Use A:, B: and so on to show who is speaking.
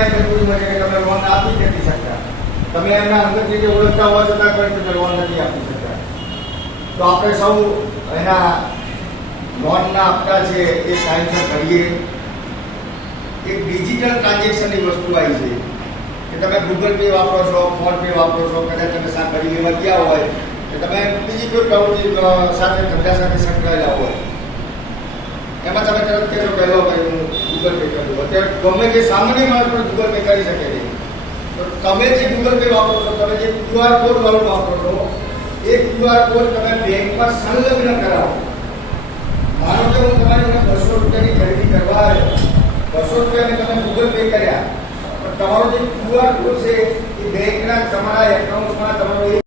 A: કાંઈ જરૂરી નથી કે તમે લોન આપી નથી શકતા. તમે એમના અંગત જે ઓળખતા હોવા છતાં પણ તમે લોન નથી આપી શકતા. તો આપણે સૌ એના લોનના આપતા છે એ ટાઈમસર કરીએ એક ડિજિટલ ટ્રાન્ઝેક્શનની વસ્તુ આવી છે. કે તમે ગૂગલ પે વાપરો છો ફોન પે વાપરો છો, કદાચ તમે શાકભાજી લેવા ગયા હોય, કે તમે બીજી કોઈ પ્રવૃત્તિ સાથે ધંધા સાથે સંકળાયેલા હોય. એમાં તમે તરત કહેશો કે ભાઈ, હું ગૂગલ પે કરી દઉં. અત્યારે ગમે તે સામાન્ય માણસ પણ ગૂગલ પે કરી શકે છે. તમે જે ગૂગલ પે વાપરો છો, તમે જે ક્યુઆર કોડ વાળું વાપરો છો, એ ક્યુઆર કોડ તમે બેંકમાં સંલગ્ન કરાવો. માનો કે હું તમારી બસો રૂપિયાની ખરીદી કરવા આવ્યો. બસો રૂપિયાને તમે ગૂગલ પે કર્યા. પણ તમારો જે ક્યુઆર કોડ છે, એ બેંકના તમારા એકાઉન્ટમાં તમારો